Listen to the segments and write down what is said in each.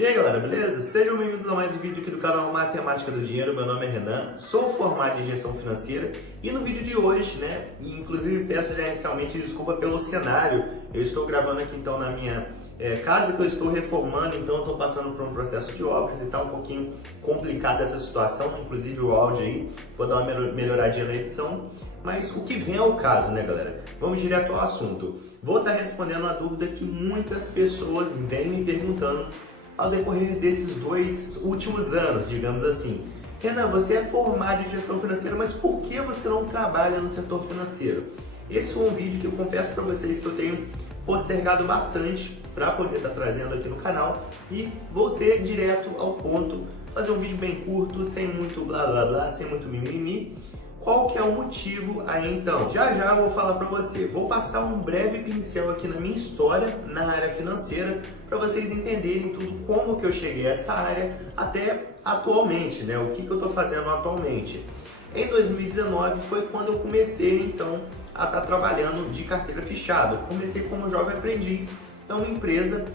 E aí galera, beleza? Sejam bem-vindos a mais um vídeo aqui do canal Matemática do Dinheiro. Meu nome é Renan, sou formado em gestão financeira e no vídeo de hoje, inclusive peço já inicialmente desculpa pelo cenário. Eu estou gravando aqui então na minha casa que eu estou reformando, então estou passando por um processo de obras e está um pouquinho complicada essa situação, inclusive o áudio aí, vou dar uma melhoradinha na edição. Mas o que vem ao caso, né galera? Vamos direto ao assunto. Vou estar respondendo uma dúvida que muitas pessoas vêm me perguntando ao decorrer desses 2 últimos anos, digamos assim. Renan, você é formado em gestão financeira, mas por que você não trabalha no setor financeiro? Esse foi um vídeo que eu confesso para vocês que eu tenho postergado bastante para poder estar trazendo aqui no canal e vou ser direto ao ponto, fazer um vídeo bem curto, sem muito blá blá blá, sem muito mimimi. Qual que é o motivo aí então? Já eu vou falar para você. Vou passar um breve pincel aqui na minha história na área financeira para vocês entenderem tudo como que eu cheguei a essa área até atualmente, né? O que eu estou fazendo atualmente. Em 2019 foi quando eu comecei então a estar trabalhando de carteira fechada. Comecei como jovem aprendiz, então uma empresa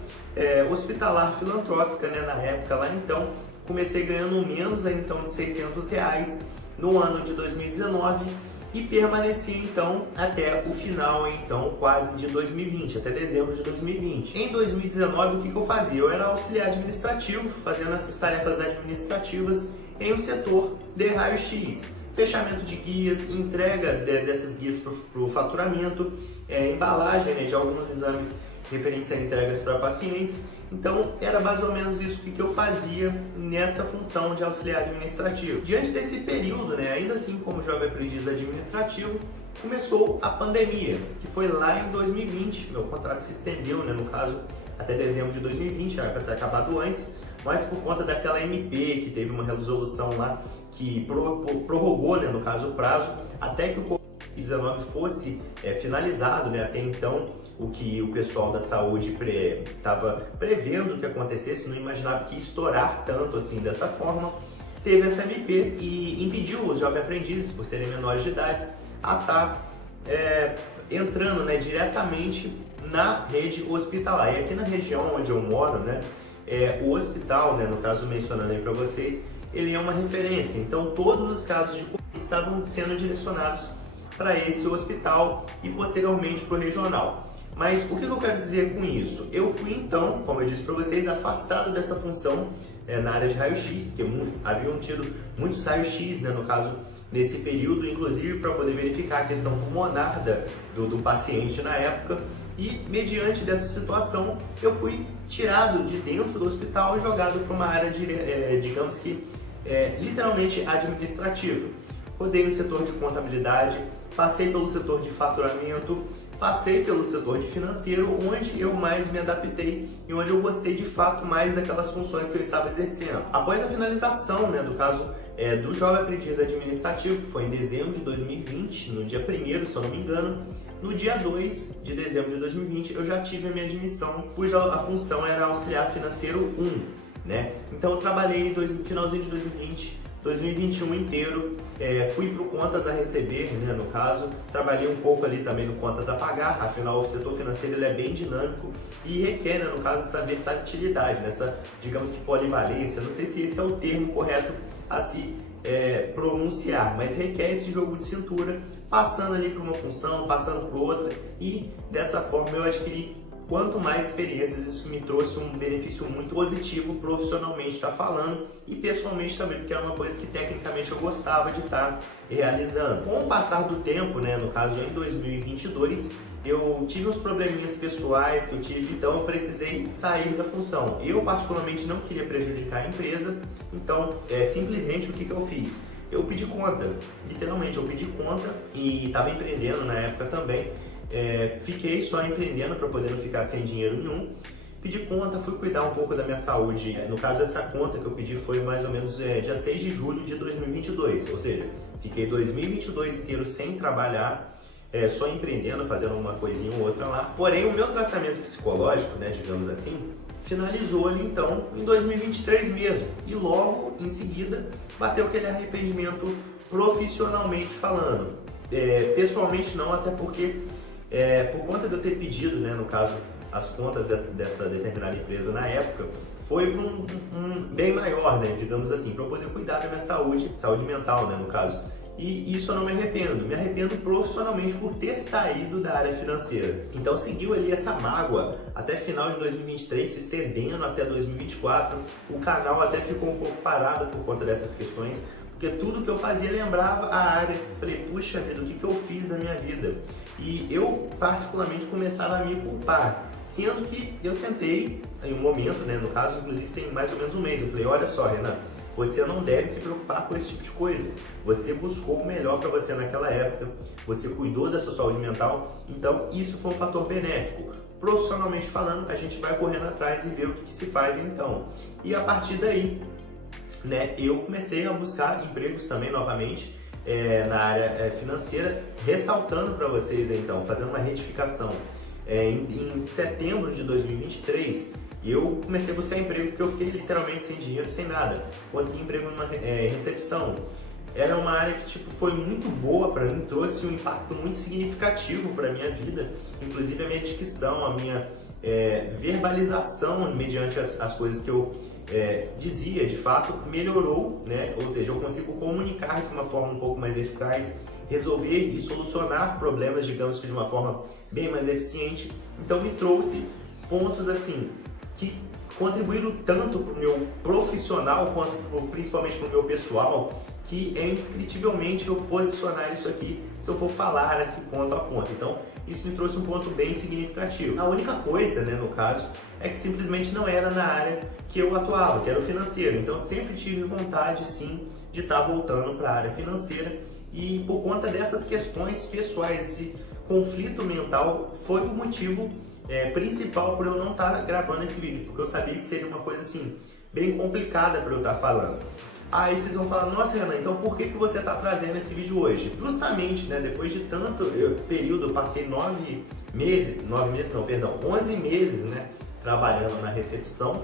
hospitalar filantrópica, né? Na época lá então comecei ganhando menos aí, então de R$600 no ano de 2019 e permaneci então até o final então quase de 2020, até dezembro de 2020. Em 2019 o que eu fazia? Eu era auxiliar administrativo, fazendo essas tarefas administrativas em um setor de raio-x, fechamento de guias, entrega dessas guias para o faturamento, embalagem de alguns exames referentes a entregas para pacientes. Então era mais ou menos isso que eu fazia nessa função de auxiliar administrativo. Diante desse período, ainda assim como jovem aprendiz administrativo, começou a pandemia, que foi lá em 2020. Meu contrato se estendeu, no caso, até dezembro de 2020, era para ter acabado antes, mas por conta daquela MP que teve uma resolução lá que prorrogou, no caso, o prazo, até que o Covid-19 fosse finalizado, até então o que o pessoal da saúde estava prevendo que acontecesse, não imaginava que ia estourar tanto assim dessa forma. Teve essa MP e impediu os jovens aprendizes, por serem menores de idade, a estar entrando diretamente na rede hospitalar. E aqui na região onde eu moro, o hospital, no caso mencionando aí para vocês, ele é uma referência. Então todos os casos de Covid estavam sendo direcionados para esse hospital e posteriormente para o regional. Mas o que eu quero dizer com isso? Eu fui então, como eu disse para vocês, afastado dessa função na área de raio-x, porque haviam tido muitos raio-x, no caso, nesse período, inclusive para poder verificar a questão pulmonar do paciente na época. E mediante dessa situação, eu fui tirado de dentro do hospital e jogado para uma área, digamos que, literalmente administrativa. Rodei no setor de contabilidade, passei pelo setor de faturamento, passei pelo setor de financeiro, onde eu mais me adaptei e onde eu gostei de fato mais daquelas funções que eu estava exercendo. Após a finalização, do caso do jovem aprendiz administrativo, que foi em dezembro de 2020, no dia 1º, se eu não me engano, no dia 2 de dezembro de 2020 eu já tive a minha admissão, cuja a função era auxiliar financeiro 1, Então eu trabalhei no finalzinho de 2020, 2021 inteiro, fui para o contas a receber, no caso, trabalhei um pouco ali também no contas a pagar, afinal o setor financeiro ele é bem dinâmico e requer, no caso, essa versatilidade, essa, digamos que polivalência, não sei se esse é o termo correto a se pronunciar, mas requer esse jogo de cintura, passando ali por uma função, passando por outra e dessa forma eu adquiri quanto mais experiências, isso me trouxe um benefício muito positivo profissionalmente falando e pessoalmente também, porque era uma coisa que tecnicamente eu gostava de estar realizando. Com o passar do tempo, no caso em 2022, eu tive uns probleminhas pessoais que eu tive, então eu precisei sair da função. Eu particularmente não queria prejudicar a empresa, então simplesmente o que eu fiz? Eu pedi conta, literalmente eu pedi conta e estava empreendendo na época também. Fiquei só empreendendo para poder não ficar sem dinheiro nenhum. Pedi conta, fui cuidar um pouco da minha saúde. No caso, essa conta que eu pedi foi mais ou menos dia 6 de julho de 2022, ou seja, fiquei 2022 inteiro sem trabalhar, só empreendendo, fazendo uma coisinha ou outra lá. Porém, o meu tratamento psicológico, digamos assim, finalizou ali então em 2023 mesmo. E logo em seguida bateu aquele arrependimento profissionalmente falando. Pessoalmente não, até porque por conta de eu ter pedido, no caso, as contas dessa determinada empresa na época, foi para um bem maior, né, digamos assim, para eu poder cuidar da minha saúde mental, né, no caso. E isso eu não me arrependo profissionalmente por ter saído da área financeira. Então seguiu ali essa mágoa até final de 2023, se estendendo até 2024. O canal até ficou um pouco parado por conta dessas questões, porque tudo que eu fazia lembrava a área. Falei, puxa vida, o que eu fiz na minha vida? E eu particularmente começava a me culpar, sendo que eu sentei em um momento, né, no caso, inclusive tem mais ou menos um mês, eu falei, olha só, Renan, você não deve se preocupar com esse tipo de coisa. Você buscou o melhor para você naquela época, você cuidou da sua saúde mental, então isso foi um fator benéfico. Profissionalmente falando, a gente vai correndo atrás e ver o que se faz então. E a partir daí, né, eu comecei a buscar empregos também novamente na área financeira, ressaltando para vocês então, fazendo uma retificação. Em setembro de 2023, eu comecei a buscar emprego porque eu fiquei literalmente sem dinheiro, sem nada. Consegui emprego numa recepção. Era uma área que foi muito boa para mim, trouxe um impacto muito significativo para a minha vida, inclusive a minha dicção, a minha verbalização mediante as coisas que eu dizia, de fato, melhorou, né? Ou seja, eu consigo comunicar de uma forma um pouco mais eficaz, resolver e solucionar problemas, digamos que de uma forma bem mais eficiente. Então me trouxe pontos assim que contribuíram tanto para o meu profissional quanto principalmente para o meu pessoal, que é indescritivelmente eu posicionar isso aqui se eu for falar aqui ponto a ponto. Então isso me trouxe um ponto bem significativo. A única coisa, né, no caso, é que simplesmente não era na área que eu atuava, que era o financeiro. Então sempre tive vontade sim de estar voltando para a área financeira, e por conta dessas questões pessoais, esse conflito mental foi o motivo principal por eu não estar gravando esse vídeo, porque eu sabia que seria uma coisa assim bem complicada para eu estar falando. Aí vocês vão falar, nossa Renan, então por que você está trazendo esse vídeo hoje? Justamente, né, depois de tanto período, eu passei 11 meses, né, trabalhando na recepção,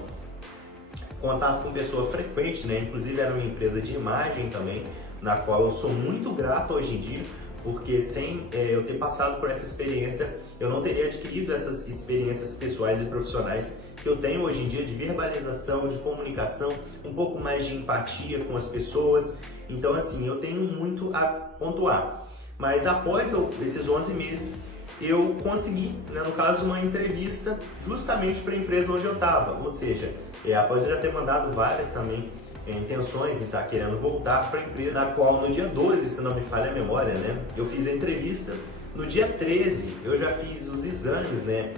contato com pessoa frequente, né, inclusive era uma empresa de imagem também, na qual eu sou muito grato hoje em dia, porque sem eu ter passado por essa experiência, eu não teria adquirido essas experiências pessoais e profissionais que eu tenho hoje em dia de verbalização, de comunicação, um pouco mais de empatia com as pessoas. Então assim, eu tenho muito a pontuar. Mas após esses 11 meses, eu consegui, né, no caso, uma entrevista justamente para a empresa onde eu estava. Ou seja, após eu já ter mandado várias também intenções em estar querendo voltar para a empresa, na qual no dia 12, se não me falha a memória, né, eu fiz a entrevista. No dia 13 eu já fiz os exames, né,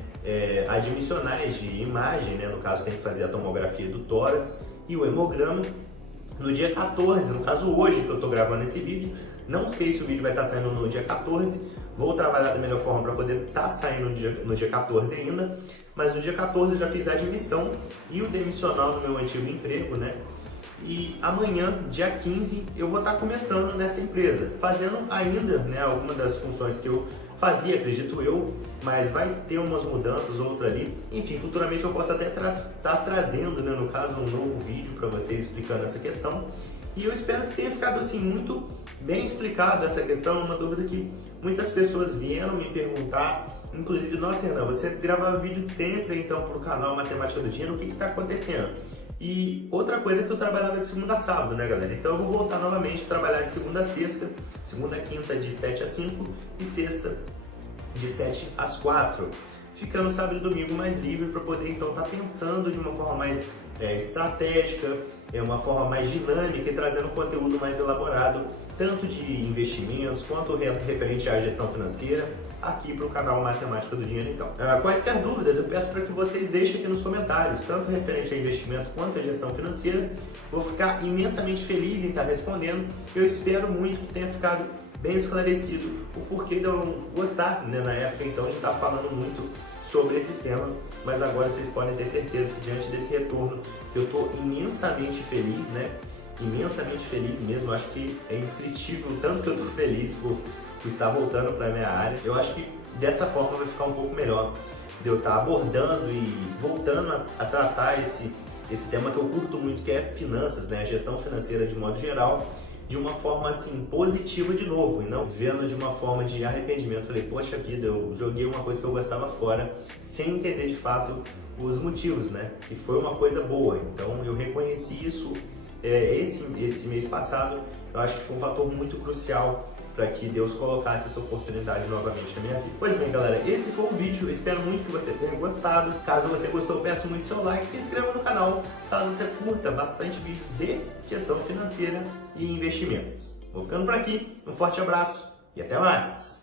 admissionais de imagem, né, no caso tem que fazer a tomografia do tórax e o hemograma. No dia 14, no caso hoje que eu estou gravando esse vídeo, não sei se o vídeo vai estar saindo no dia 14, vou trabalhar da melhor forma para poder estar saindo no dia 14 ainda, mas no dia 14 eu já fiz a admissão e o demissional do meu antigo emprego, né? E amanhã, dia 15, eu vou estar começando nessa empresa, fazendo ainda, né, algumas das funções que eu fazia, acredito eu, mas vai ter umas mudanças, outra ali. Enfim, futuramente eu posso até estar trazendo, né, no caso, um novo vídeo para vocês explicando essa questão. E eu espero que tenha ficado assim muito bem explicado essa questão, uma dúvida que muitas pessoas vieram me perguntar, inclusive, nossa Renan, você grava vídeo sempre então para o canal Matemática do Dinheiro, o que está acontecendo? E outra coisa é que eu trabalhava de segunda a sábado, né, galera? Então eu vou voltar novamente a trabalhar de segunda a sexta, segunda a quinta de 7 às 5 e sexta de 7 às 4. Ficando sábado e domingo mais livre para poder então estar pensando de uma forma mais estratégica, uma forma mais dinâmica e trazendo conteúdo mais elaborado, tanto de investimentos quanto referente à gestão financeira, aqui para o canal Matemática do Dinheiro então. Quaisquer dúvidas eu peço para que vocês deixem aqui nos comentários, tanto referente a investimento quanto a gestão financeira. Vou ficar imensamente feliz em estar respondendo. Eu espero muito que tenha ficado bem esclarecido o porquê de eu não gostar, né, na época então de estar falando muito sobre esse tema, mas agora vocês podem ter certeza que diante desse retorno eu estou imensamente feliz, né? Imensamente feliz mesmo, acho que é indescritível o tanto que eu estou feliz por estar voltando para a minha área. Eu acho que dessa forma vai ficar um pouco melhor de eu estar abordando e voltando a tratar esse tema que eu curto muito, que é finanças, né? A gestão financeira de modo geral. de uma forma assim positiva de novo e não vendo de uma forma de arrependimento. Falei, poxa vida, eu joguei uma coisa que eu gostava fora sem entender de fato os motivos, né? E foi uma coisa boa. Então eu reconheci isso esse mês passado. Eu acho que foi um fator muito crucial para que Deus colocasse essa oportunidade novamente na minha vida. Pois bem, galera, esse foi o vídeo. Eu espero muito que você tenha gostado. Caso você gostou, peço muito seu like, se inscreva no canal, caso você curta bastante vídeos de gestão financeira e investimentos. Vou ficando por aqui, um forte abraço e até mais!